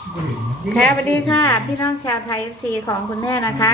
ค่ะสวัสดีค่ะ พี่น้องชาวไทยเอฟซีของคุณแม่นะคะ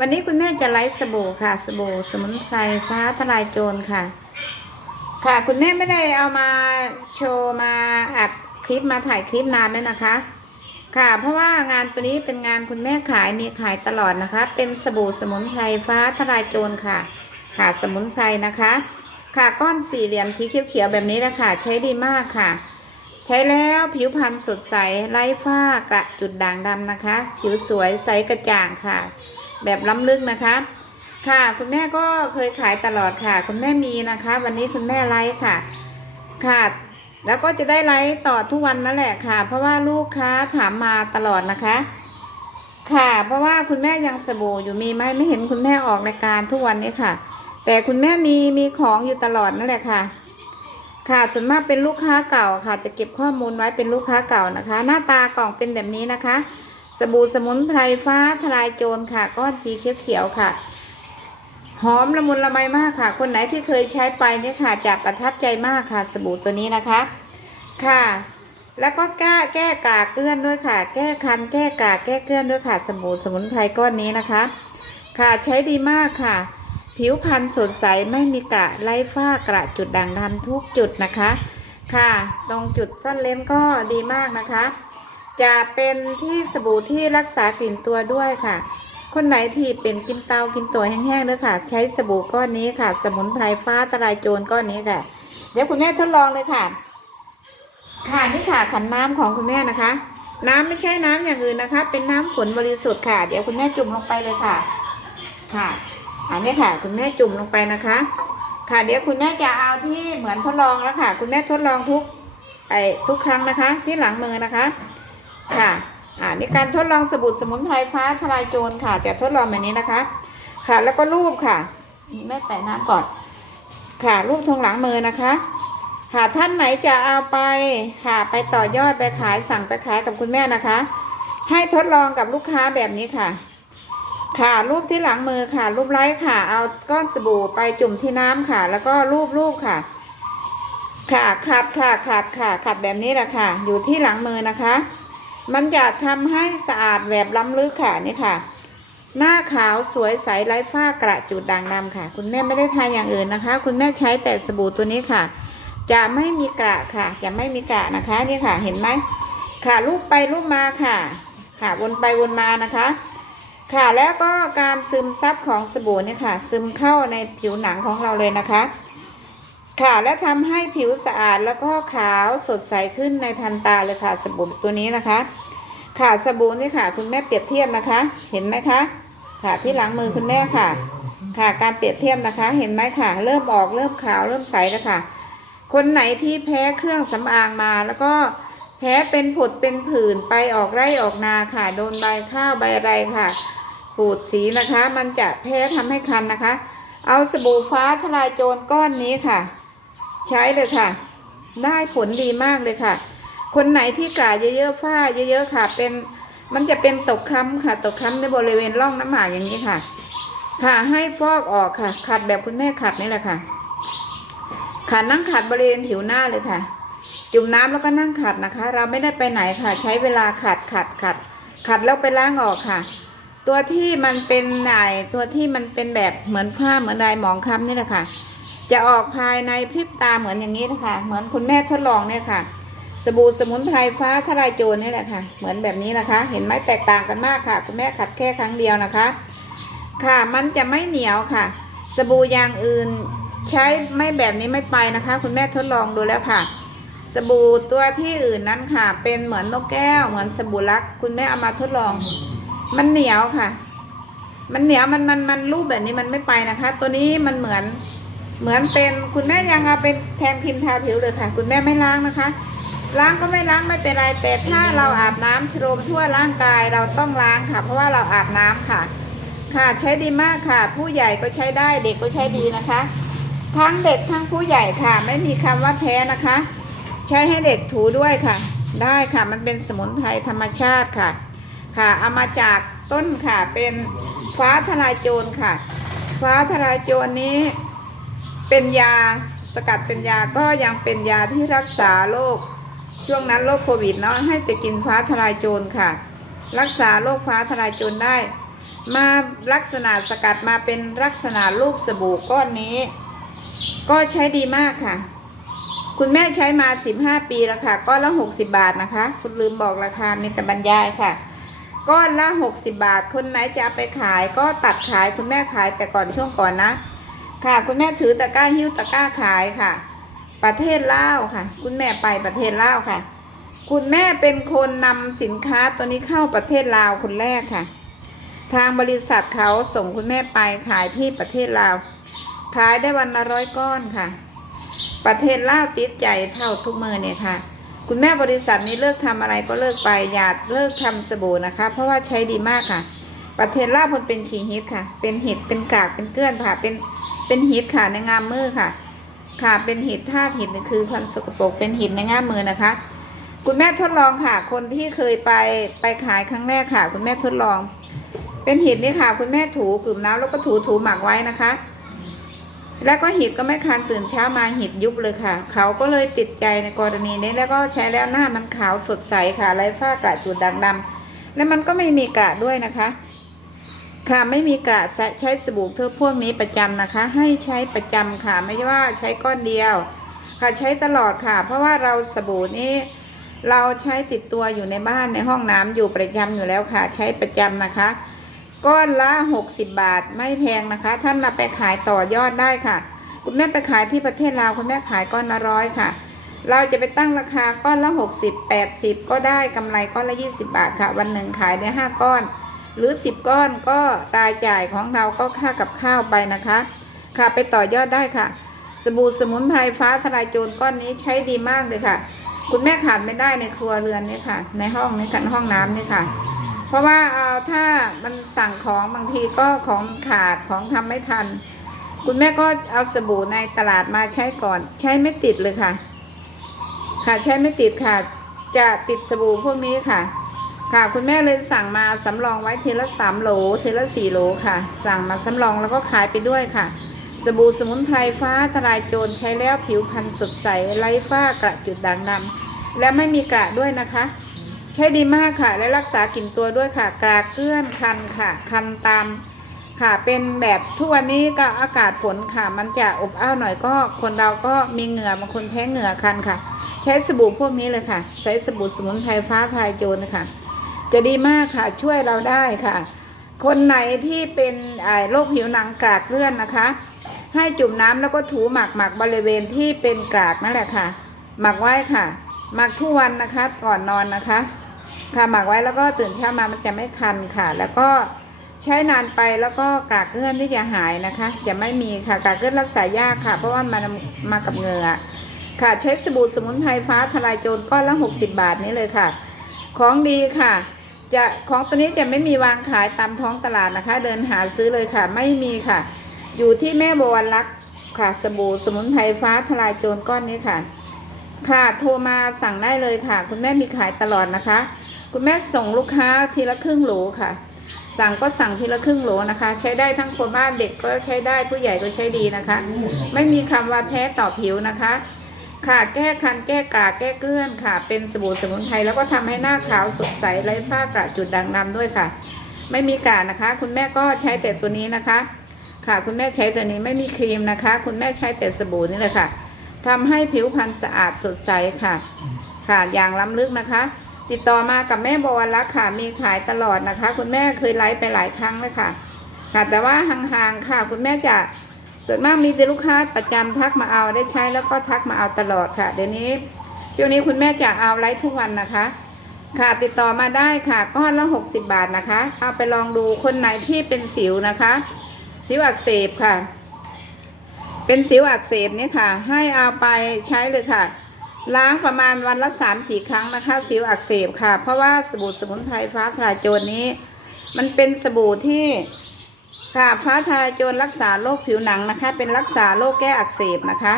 วันนี้คุณแม่จะไลฟ์สบู่ค่ะสบู่สมุนไพรฟ้าทลายโจรค่ะ ค่ะคุณแม่ไม่ได้เอามาโชว์มาอัดคลิปมาถ่ายคลิปนานแล้วนะคะ ค่ะเพราะว่างานตัวนี้เป็นงานคุณแม่ขายมีขายตลอดนะคะ เป็นสบู่สมุนไพรฟ้าทลายโจรค่ะ ค่ะสมุนไพรนะคะ ค่ะก้อนสี่เหลี่ยมสีเขียวๆแบบนี้แหละค่ะ ใช้ดีมากค่ะช้แล้วผิวพรรณสดใสไร้ฝ้ากระจุดด่างดำนะคะ ผิวสวยใสกระจ่างค่ะ แบบล้ำลึกนะคะ ค่ะคุณแม่ก็เคยขายตลอดค่ะ คุณแม่มีนะคะ วันนี้คุณแม่ไลฟ์ค่ะค่ะ แล้วก็จะได้ไลฟ์ต่อทุกวันนั่นแหละค่ะ เพราะว่าลูกค้าถามมาตลอดนะคะ ค่ะเพราะว่าคุณแม่ยังสบู่อยู่มีไหมไม่เห็นคุณแม่ออกรายการทุกวันนี้ค่ะ แต่คุณแม่มีมีของอยู่ตลอดนั่นแหละค่ะค่ะส่วนมากเป็นลูกค้าเก่าค่ะ จะเก็บข้อมูลไว้เป็นลูกค้าเก่านะคะ หน้าตากล่องเป็นแบบนี้นะคะ สบู่สมุนไพรฟ้าทลายโจรค่ะ ก้อนสีเขียว ๆค่ะ หอมละมุนละไมมากค่ะ คนไหนที่เคยใช้ไปเนี่ยค่ะ จะประทับใจมากค่ะ สบู่ตัวนี้นะคะ ค่ะ แล้วก็แก้แก้กากเกลื่อนด้วยค่ะ แก้คัน แก้กากแก้เกลื่อนด้วยค่ะ สบู่สมุนไพรก้อนนี้นะคะ ค่ะ ใช้ดีมากค่ะผิวพรรณสดใสไม่มีกระไรฝ้ากระจุดด่างดำทุกจุดนะคะ ค่ะ ตรงจุดซ่อนเลนก็ดีมากนะคะ จะเป็นที่สบู่ที่รักษากลิ่นตัวด้วยค่ะ คนไหนที่เป็นกินเตากินตัวแห้งๆเลยค่ะ ใช้สบู่ก้อนนี้ค่ะ สมุนไพรฟ้าตรายโจรก้อนนี้ค่ะ เดี๋ยวคุณแม่ทดลองเลยค่ะ ค่ะนี่ค่ะขันน้ำของคุณแม่นะคะ น้ำไม่ใช่น้ำอย่างอื่นนะคะ เป็นน้ำฝนบริสุทธิ์ค่ะเดี๋ยวคุณแม่จุ่มลงไปเลยค่ะค่ะอันนี้ค่ะ คุณแม่จุ่มลงไปนะคะ ค่ะเดี๋ยวคุณแม่จะเอาที่เหมือนทดลองแล้วค่ะคุณแม่ทดลองทุกไอ้ทุกครั้งนะคะ ที่หลังมือนะคะ ค่ะอ่านี่การทดลองสบู่สมุนไพรฟ้าทลายโจรค่ะจะทดลองแบบนี้นะคะ ค่ะแล้วก็รูปค่ะนี่แม่ใส่น้ำก่อน ค่ะรูปทงหลังมือนะคะ หากท่านไหนจะเอาไปหาไปต่อยอดไปขาย สั่งไปขายกับคุณแม่นะคะ ให้ทดลองกับลูกค้าแบบนี้ค่ะค่ะรูปที่หลังมือค่ะรูปไล้ค่ะเอาก้อนสบู่ ไปจุ่มที่น้ำค่ะ แล้วก็รูปรูปค่ะ ค่ะขัดค่ะขัดค่ะ ขัดแบบนี้แหละค่ะอยู่ที่หลังมือนะคะ มันจะทำให้สะอาดแบบล้ำลึกค่ะนี่ค่ะ หน้าขาวสวยใสไร้ฝ้ากระจุดด่างดำค่ะ คุณแม่ไม่ได้ทาอย่างอื่นนะคะ คุณแม่ใช้แต่สบู่ตัวนี้ค่ะ จะไม่มีกระค่ะ จะไม่มีกระนะคะนี่ค่ะ เห็นไหมค่ะลูบไปลูบมาค่ะ ค่ะวนไปวนมานะคะค่ะแล้วก็การซึมซับของสบู่เนี่ยค่ะ ซึมเข้าในผิวหนังของเราเลยนะคะค่ะและทำให้ผิวสะอาดแล้วก็ขาวสดใสขึ้นในทันตาเลยค่ะสบู่ตัวนี้นะคะ ค่ะสบู่นี่ค่ะคุณแม่เปรียบเทียบนะคะ เห็นไหมคะค่ะที่หลังมือคุณแม่ค่ะ ค่ะการเปรียบเทียบนะคะ เห็นไหมค่ะเริ่มออกเริ่มขาวเริ่มใสแล้วค่ะคนไหนที่แพ้เครื่องสำอางมา แล้วก็แพ้เป็นผดเป็นผื่นไปออกไร่ออกนาค่ะโดนใบข้าวใบอะไรค่ะขูดสีนะคะมันจะแพ้ทำให้คันนะคะ เอาสบู่ฟ้าทลายโจรก้อนนี้ค่ะ ใช้เลยค่ะ ได้ผลดีมากเลยค่ะ คนไหนที่กาเยอะๆฝ้าเยอะๆค่ะ เป็นมันจะเป็นตกค้ำค่ะตกค้ำในบริเวณร่องน้ำหมากอย่างนี้ค่ะ ค่ะให้ฟอกออกค่ะ ขัดแบบคุณแม่ขัดนี่แหละค่ะ ขัดนั่งขัดบริเวณผิวหน้าเลยค่ะ จุ่มน้ำแล้วก็นั่งขัดนะคะ เราไม่ได้ไปไหนค่ะ ใช้เวลาขัดขัดขัด ขัดแล้วไปล้างออกค่ะตัวที่มันเป็นไหนตัวที่มันเป็นแบบเหมือนผ้าเหมือนลายหมองคล้ำนี่แหละค่ะ จะออกภายในพริบตาเหมือนอย่างนี้นะคะเหมือนคุณแม่ทดลองเนี่ยค่ะ สบู่สมุนไพรฟ้าทลายโจรนี่แหละค่ะ เหมือนแบบนี้นะคะ เห็นไหมแตกต่างกันมากค่ะ คุณแม่ขัดแค่ครั้งเดียวนะคะ ค่ะมันจะไม่เหนียวค่ะ สบู่อย่างอื่นใช้ไม่แบบนี้ไม่ไปนะคะ คุณแม่ทดลองดูแล้วค่ะ สบู่ตัวที่อื่นนั้นค่ะ เป็นเหมือนนกแก้วเหมือนสบู่ลักคุณแม่เอามาทดลองมันเหนียวค่ะ มันเหนียวมันมันมันรูปแบบนี้มันไม่ไปนะคะ ตัวนี้มันเหมือนเหมือนเป็นคุณแม่ยังเอาเป็นแทนิมพ์ทาผิวเลยค่ะ คุณแม่ไม่ล้างนะคะล้างก็ไม่ล้าง ไม่เป็นไรแต่ถ้าเราอาบน้ำชโลมทั่วร่างกายเราต้องล้างค่ะ เพราะว่าเราอาบน้ำค่ะค่ะ ใช้ดีมากค่ะ ผู้ใหญ่ก็ใช้ได้เด็กก็ใช้ดีนะคะ ทั้งเด็กทั้งผู้ใหญ่ค่ะ ไม่มีคำว่าแพ้นะคะ ใช้ให้เด็กถูด้วยค่ะ ได้ค่ะ มันเป็นสมุนไพรธรรมชาติค่ะค่ะเอามาจากต้นค่ะเป็นฟ้าทลายโจร ค่ะ ฟ้าทลายโจร นี้เป็นยาสกัดเป็นยาก็ยังเป็นยาที่รักษาโรคช่วงนั้นโรคโควิดเนาะให้แต่กินฟ้าทลายโจรค่ะ รักษาโรคฟ้าทลายโจรได้ มาลักษณะสกัดมาเป็นลักษณะรูปสบู่ก้อนนี้ ก็ใช้ดีมากค่ะ คุณแม่ใช้มา 15 ปีแล้วค่ะก้อนละ60 บาทนะคะ คุณลืมบอกราคามีแต่บรรยายค่ะก้อนละ60 บาทคนไหนจะไปขาย ก็ตัดขายคุณแม่ขายแต่ก่อนช่วงก่อนนะค่ะ คุณแม่ถือตะกร้าหิ้วตะกร้าขายค่ะ ประเทศลาวค่ะ คุณแม่ไปประเทศลาวค่ะ คุณแม่เป็นคนนำสินค้าตัวนี้เข้าประเทศลาวคนแรกค่ะ ทางบริษัทเขาส่งคุณแม่ไปขายที่ประเทศลาวขายได้วันละร้อยก้อนค่ะ ประเทศลาวติดใจเท่าทุกเมื่อเนี่ยค่ะคุณแม่บริษัทนี้เลิกทำอะไรก็เลิกไปอย่าเลิกทำสบู่นะคะ เพราะว่าใช้ดีมากค่ะ ประเทศลาวมันเป็นขีฮิตค่ะ เป็นเห็ดเป็นกากเป็นเกลื่อนค่ะ เป็น เป็นฮหตดค่ะในงามมือค่ะ ค่ะเป็นเห็ดธาตุเห็ดคือความสกปรกเป็นเห็ดในงามมือนะคะ คุณแม่ทดลองค่ะ คนที่เคยไป ไปขายครั้งแรกค่ะ คุณแม่ทดลอง เป็นเห็ดนี่ค่ะ คุณแม่ถูกลุ่มน้ำแล้วก็ถู ถูหมักไว้นะคะแล้วก็หิบก็ไม่คันตื่นเช้ามาหิบยุบเลยค่ะ เขาก็เลยติดใจในกรณีนี้แล้วก็ใช้แล้วหน้ามันขาวสดใสค่ะไร้ฝ้ากระจุดดังดำและมันก็ไม่มีกระด้วยนะคะ ค่ะไม่มีกระใช้สบู่เทอพวกนี้ประจำนะคะ ให้ใช้ประจำค่ะ ไม่ว่าใช้ก้อนเดียว ค่ะใช้ตลอดค่ะ เพราะว่าเราสบู่นี้เราใช้ติดตัวอยู่ในบ้านในห้องน้ำอยู่ประจำอยู่แล้วค่ะ ใช้ประจำนะคะก้อนละ 60 บาทไม่แพงนะคะ ท่านนำไปขายต่อยอดได้ค่ะ คุณแม่ไปขายที่ประเทศลาวคุณแม่ขายก้อนละร้อยค่ะ เราจะไปตั้งราคาก้อนละ 60 80 ก็ได้กำไรก้อนละ 20 บาทค่ะ วันหนึ่งขายได้5ก้อน หรือ 10 ก้อนก็ตายจ่ายของเราก็ค่ากับข้าวไปนะคะค่ะไปต่อยอดได้ค่ะสบู่สมุนไพรฟ้าสลายโจรก้อนนี้ใช้ดีมากเลยค่ะ คุณแม่ขาดไม่ได้ในครัวเรือนนี่ค่ะ ในห้องนีกันห้องน้ำนี่ค่ะเพราะว่าถ้ามันสั่งของบางทีก็ของขาดของทำไม่ทัน คุณแม่ก็เอาสบู่ในตลาดมาใช้ก่อน ใช้ไม่ติดเลยค่ะ ค่ะใช้ไม่ติดค่ะ จะติดสบู่พวกนี้ค่ะ ค่ะคุณแม่เลยสั่งมาสำรองไว้เทละสามโหลเทละสี่โหลค่ะสั่งมาสำรองแล้วก็ขายไปด้วยค่ะ สบู่สมุนไพรฟ้าทลายโจรใช้แล้วผิวพรรณสดใสไร้ฝ้ากระจุดด่างดำและไม่มีกระด้วยนะคะใช้ดีมากค่ะและรักษากลิ่นตัวด้วยค่ะกราเกลื่อนคันค่ะคันตามค่ะเป็นแบบทุกวันนี้ก็อากาศฝนค่ะ มันจะอบ อ้าวหน่อยก็ คนเราก็มีเหงื่อบางคนแพ้เหงื่อคันค่ะ ใช้สบู่พวกนี้เลยค่ะใช้สบู่สมุนไพรฟ้าทลายโจนค่ะจะดีมากค่ะช่วยเราได้ค่ะ คนไหนที่เป็นโรคผิวหนังกรากเลื่อนนะคะ ให้จุ่มน้ำแล้วก็ถูหมักหมักบริเวณที่เป็นกรากนั่นแหละค่ะ หมักไว้ค่ะหมักทุกวันนะคะ ก่อนนอนนะคะค่ะหมักไว้แล้วก็ตื่นเช้ามามันจะไม่คันค่ะ แล้วก็ใช้นานไปแล้วก็กากเกลือนที่จะหายนะคะ จะไม่มีค่ะกากเกลือนรักษายากค่ะ เพราะว่ามันมากับเหงื่อค่ะใช้สบู่สมุนไพรฟ้าทลายโจรก้อนละ60 บาทนี้เลยค่ะของดีค่ะ จะของตัวนี้จะไม่มีวางขายตามท้องตลาดนะคะ เดินหาซื้อเลยค่ะ ไม่มีค่ะ อยู่ที่แม่บวรรักค่ะ สบู่สมุนไพรฟ้าทลายโจรก้อนนี้ค่ะ ค่ะโทรมาสั่งได้เลยค่ะ คุณแม่มีขายตลอดนะคะคุณแม่ส่งลูกค้าทีละครึ่งโหลค่ะ สั่งก็สั่งทีละครึ่งโหลนะคะ ใช้ได้ทั้งคนบ้านเด็กก็ใช้ได้ผู้ใหญ่ก็ใช้ดีนะคะ ไม่มีคำว่าแพ้ต่อผิวนะคะค่ะแก้คันแก้กา แก้เกลื่อนค่ะ เป็นสบู่สมุนไพรแล้วก็ทำให้หน้าขาวสดใสไร้ฝ้ากระจุดด่างดาด้วยค่ะ ไม่มีกานะคะ คุณแม่ก็ใช้แต่ตัวนี้นะคะ ค่ะคุณแม่ใช้ตัวนี้ไม่มีครีมนะคะ คุณแม่ใช้แต่สบู่นี่แหละค่ะ ทำให้ผิวพรรณสะอาดสดใสค่ะค่ะอย่างล้ำลึกนะคะติดต่อมากับแม่บวรลักษ์ค่ะมีขายตลอดนะคะ คุณแม่เคยไลฟ์ไปหลายครั้งเลยค่ะ ค่ะแต่ว่าห่างๆค่ะ คุณแม่จะส่วนมากมีแต่ลูกค้าประจำทักมาเอาได้ใช้แล้วก็ทักมาเอาตลอดค่ะ เดี๋ยวนี้ช่วงนี้คุณแม่จะเอาไลฟ์ทุกวันนะคะ ค่ะติดต่อมาได้ค่ะก้อนละหกสิบบาทนะคะ เอาไปลองดูคนไหนที่เป็นสิวนะคะสิวอักเสบค่ะ เป็นสิวอักเสบเนี่ยค่ะ ให้เอาไปใช้เลยค่ะล้างประมาณวันละสามสี่ครั้งนะคะ สิวอักเสบค่ะ เพราะว่าสบู่สมุนไพรฟ้าทลายโจรนนี้ มันเป็นสบู่ที่ค่ะฟ้าทลายโจรรักษาโรคผิวหนังนะคะเป็นรักษาโรคแก้อักเสบนะคะ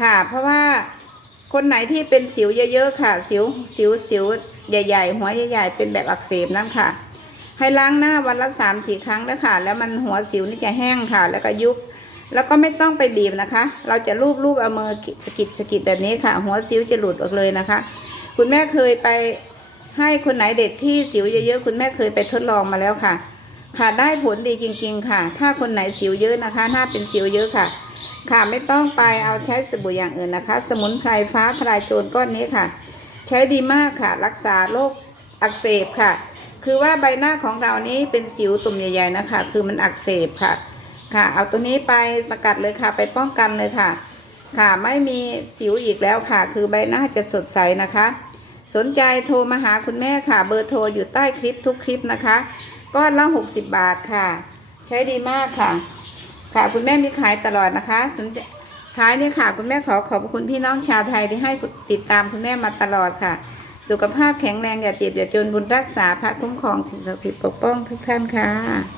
ค่ะเพราะว่าคนไหนที่เป็นสิวเยอะๆค่ะสิวสิวสิวใหญ่ๆ หัวใหญ่ ๆ เป็นแบบอักเสบนั่นค่ะให้ล้างหน้าวันละสามสี่ครั้งนะคะแล้วมันหัวสิวนี่จะแห้งค่ะแล้วก็ยุบแล้วก็ไม่ต้องไปบีบนะคะ เราจะรูปรูปเอามือสกิดสกิดแบบนี้ค่ะ หัวสิวจะหลุดออกเลยนะคะ คุณแม่เคยไปให้คนไหนเด็กที่สิวเยอะๆคุณแม่เคยไปทดลองมาแล้วค่ะ ค่ะได้ผลดีจริงๆ ค่ะ ถ้าคนไหนสิวเยอะนะคะหน้าเป็นสิวเยอะค่ะค่ะไม่ต้องไปเอาใช้สบู่อย่างอื่นนะคะ สมุนไพรฟ้าทลายโจรก้อนนี้ค่ะ ใช้ดีมากค่ะ รักษาโรคอักเสบค่ะ คือว่าใบหน้าของเรานี้เป็นสิวตุ่มใหญ่ ๆนะคะ คือมันอักเสบค่ะค่ะเอาตัวนี้ไปสกัดเลยค่ะไปป้องกันเลยค่ะ ค่ะ ไม่มีสิวอีกแล้วค่ะ คือใบหน้าจะสดใสนะคะ สนใจโทรมาหาคุณแม่ค่ะ เบอร์โทรอยู่ใต้คลิปทุกคลิปนะคะก้อนละ60 บาทค่ะ ใช้ดีมากค่ะค่ะ คุณแม่มีขายตลอดนะคะ สนท้ายนี้ค่ะ คุณแม่ขอขอบคุณพี่น้องชาวไทยที่ให้ติดตามคุณแม่มาตลอดค่ะ สุขภาพแข็งแรงอย่าเจ็บอย่าจนบุญรักษาพระคุ้มครองสิ่งศักดิ์สิทธิ์ปกป้องทุกท่านค่ะ